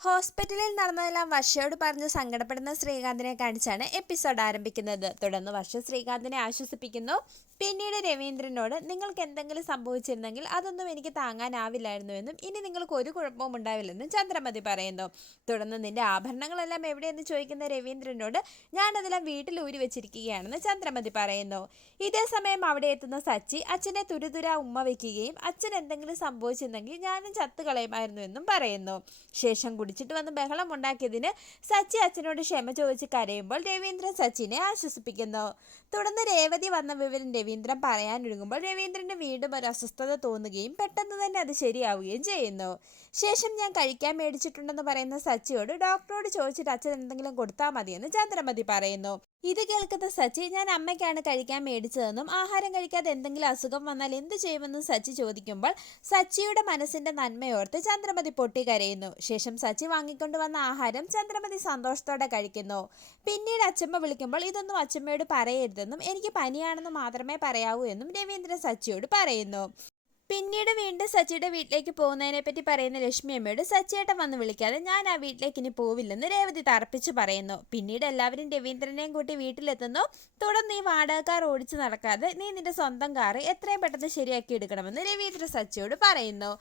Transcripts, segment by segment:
ഹോസ്പിറ്റലിൽ നടന്നതെല്ലാം വർഷയോട് പറഞ്ഞ് സങ്കടപ്പെടുന്ന ശ്രീകാന്തിനെ കാണിച്ചാണ് എപ്പിസോഡ് ആരംഭിക്കുന്നത്. തുടർന്ന് വർഷ ശ്രീകാന്തിനെ ആശ്വസിപ്പിക്കുന്നു. പിന്നീട് രവീന്ദ്രനോട് നിങ്ങൾക്ക് എന്തെങ്കിലും സംഭവിച്ചിരുന്നെങ്കിൽ അതൊന്നും എനിക്ക് താങ്ങാനാവില്ലായിരുന്നുവെന്നും ഇനി നിങ്ങൾക്ക് ഒരു കുഴപ്പവും ഉണ്ടാവില്ലെന്നും ചന്ദ്രമതി പറയുന്നു. തുടർന്ന് നിന്റെ ആഭരണങ്ങളെല്ലാം എവിടെയെന്ന് ചോദിക്കുന്ന രവീന്ദ്രനോട് ഞാനതെല്ലാം വീട്ടിൽ ഊരി വെച്ചിരിക്കുകയാണെന്ന് ചന്ദ്രമതി പറയുന്നു. ഇതേ സമയം അവിടെ എത്തുന്ന സച്ചി അച്ഛനെ തുരുതുര ഉമ്മ വയ്ക്കുകയും അച്ഛൻ എന്തെങ്കിലും സംഭവിച്ചിരുന്നെങ്കിൽ ഞാനും ചത്തുകളയുമായിരുന്നു എന്നും പറയുന്നു. ശേഷം കുടിച്ചിട്ട് വന്ന് ബഹളം ഉണ്ടാക്കിയതിന് സച്ചി അച്ഛനോട് ക്ഷമ ചോദിച്ച് കരയുമ്പോൾ രവീന്ദ്രൻ സച്ചിനെ ആശ്വസിപ്പിക്കുന്നു. തുടർന്ന് രേവതി വന്ന വിവരം രവീന്ദ്രൻ പറയാനൊരുങ്ങുമ്പോൾ രവീന്ദ്രന്റെ വീണ്ടും ഒരു അസ്വസ്ഥത തോന്നുകയും പെട്ടെന്ന് തന്നെ അത് ശരിയാവുകയും ചെയ്യുന്നു. ശേഷം ഞാൻ കഴിക്കാൻ മേടിച്ചിട്ടുണ്ടെന്ന് പറയുന്ന സച്ചിയോട് ഡോക്ടറോട് ചോദിച്ചിട്ട് അച്ഛൻ എന്തെങ്കിലും കൊടുത്താൽ മതിയെന്ന് ചന്ദ്രമതി പറയുന്നു. ഇത് കേൾക്കുന്ന സച്ചി ഞാൻ അമ്മയ്ക്കാണ് കഴിക്കാൻ മേടിച്ചതെന്നും ആഹാരം കഴിക്കാതെ എന്തെങ്കിലും അസുഖം വന്നാൽ എന്ത് ചെയ്യുമെന്നും സച്ചി ചോദിക്കുമ്പോൾ സച്ചിയുടെ മനസ്സിന്റെ നന്മയോർത്ത് ചന്ദ്രമതി പൊട്ടി കരയുന്നു. ശേഷം സച്ചി വാങ്ങിക്കൊണ്ടുവന്ന ആഹാരം ചന്ദ്രമതി സന്തോഷത്തോടെ കഴിക്കുന്നു. പിന്നീട് അച്ഛമ്മ വിളിക്കുമ്പോൾ ഇതൊന്നും അച്ഛമ്മയോട് പറയരുതെന്നും എനിക്ക് പനിയാണെന്ന് മാത്രമേ പറയാവൂ എന്നും രവീന്ദ്രൻ സച്ചിയോട് പറയുന്നു. പിന്നീട് വീണ്ടും സച്ചിയുടെ വീട്ടിലേക്ക് പോകുന്നതിനെ പറ്റി പറയുന്ന ലക്ഷ്മി അമ്മയോട് സച്ചിയേട്ടൻ വന്ന് വിളിക്കാതെ ഞാൻ ആ വീട്ടിലേക്ക് ഇനി പോവില്ലെന്ന് രേവതി തറപ്പിച്ച് പറയുന്നു. പിന്നീട് എല്ലാവരും രവീന്ദ്രനെയും കൂട്ടി വീട്ടിലെത്തുന്നു. തുടർന്ന് ഈ വാടകക്കാർ ഓടിച്ചു നടക്കാതെ നീ നിന്റെ സ്വന്തം കാറ് എത്രയും പെട്ടെന്ന് ശരിയാക്കി എടുക്കണമെന്ന് രവീന്ദ്ര സച്ചിയോട് പറയുന്നു.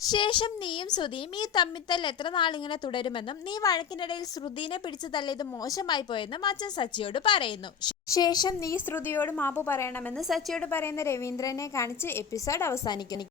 ശേഷം നീയും ശ്രുതിയും ഈ തമ്മിത്തൽ എത്ര നാളിങ്ങനെ തുടരുമെന്നും നീ വഴക്കിനിടയിൽ ശ്രുതിനെ പിടിച്ചു തള്ളിയത് മോശമായി പോയെന്നും അച്ഛൻ സച്ചിയോട് പറയുന്നു. ശേഷം നീ ശ്രുതിയോട് മാപ്പ് പറയണമെന്ന് സച്ചിയോട് പറയുന്ന രവീന്ദ്രനെ കാണിച്ച് എപ്പിസോഡ് അവസാനിക്കുന്നു.